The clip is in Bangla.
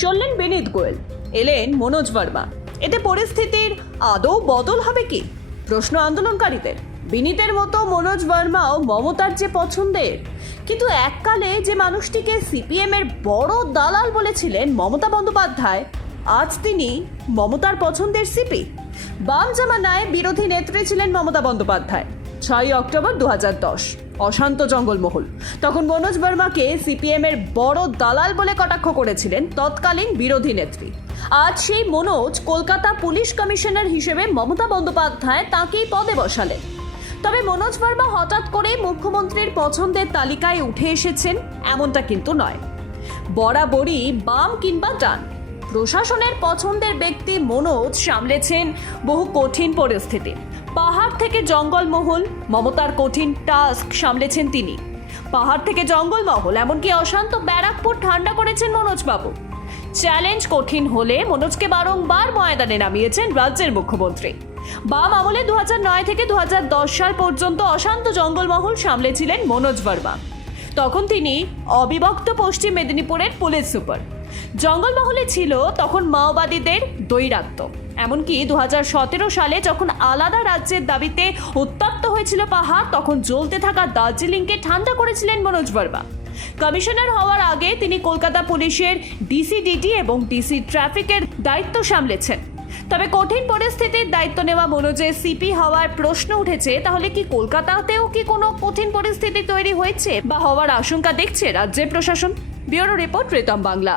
শুনলেন বিনীত গোয়েল। এলেন মনোজ বর্মা। এতে পরিস্থিতির আদৌ বদল হবে কি? প্রশ্ন আন্দোলনকারীদের। বিনীতের মতো মনোজ বর্মাও মমতার যে পছন্দের। কিন্তু এককালে যে মানুষটিকে সিপিএম এর বড় দালাল বলেছিলেন মমতা বন্দ্যোপাধ্যায়, আজ তিনি মমতার পছন্দের সিপি। বাম জামানায় বিরোধী নেত্রী ছিলেন মমতা বন্দ্যোপাধ্যায়, ছয়ই অক্টোবর দু হাজার দশ। অশান্ত জঙ্গলমহল। তখন মনোজ বর্মাকে সিপিএম এর বড় দালাল বলে কটাক্ষ করেছিলেন তৎকালীন বিরোধী নেত্রী। আজ সেই মনোজ কলকাতা পুলিশ কমিশনার হিসেবে মমতা বন্দ্যোপাধ্যায় তাকেই পদে বসালেন। তবে মনোজ বর্মা হঠাৎ করে মুখ্যমন্ত্রীর পছন্দের তালিকায় উঠে এসেছেন এমনটা কিন্তু নয়। বরাবরই বাম কিংবা ডান। প্রশাসনের পছন্দের ব্যক্তি মনোজ সামলেছেন বহু কঠিন পরিস্থিতি পাহাড় থেকে জঙ্গলমহল, মমতার কঠিন টাস্ক সামলেছেন তিনি। পাহাড় থেকে জঙ্গলমহল, এমনকি অশান্ত ব্যারাকপুর ঠান্ডা করেছেন মনোজবাবু। চ্যালেঞ্জ কঠিন হলে মনোজকে বারংবার ময়দানে নামিয়েছেন রাজ্যের মুখ্যমন্ত্রী। বাম আমলে দু নয় থেকে দু হাজার দশ সাল পর্যন্ত অশান্ত জঙ্গলমহল সামলেছিলেন মনোজ বর্মা। তখন তিনি অবিভক্ত পশ্চিম মেদিনীপুরের পুলিশ সুপার। জঙ্গলমহলে ছিল তখন মাওবাদীদের দৈরাত্য এমনকি দুহাজার সতেরো সালে যখন আলাদা রাজ্যের দাবিতে উত্তপ্ত হয়েছিল পাহাড়, তখন জ্বলতে থাকা দার্জিলিংকে ঠান্ডা করেছিলেন মনোজ বর্মা। কমিশনার হওয়ার আগে তিনি কলকাতা পুলিশের ডিসিডিটি এবং ডিসি ট্রাফিকের দায়িত্ব সামলেছেন। তবে কঠিন পরিস্থিতির দায়িত্ব নেওয়া মনোজের সিপি হওয়ার প্রশ্ন উঠেছে, তাহলে কি কলকাতাতেও কি কোনো কঠিন পরিস্থিতি তৈরি হয়েছে বা হওয়ার আশঙ্কা দেখছে রাজ্যের প্রশাসন? ব্যুরো রিপোর্ট রেতম বাংলা।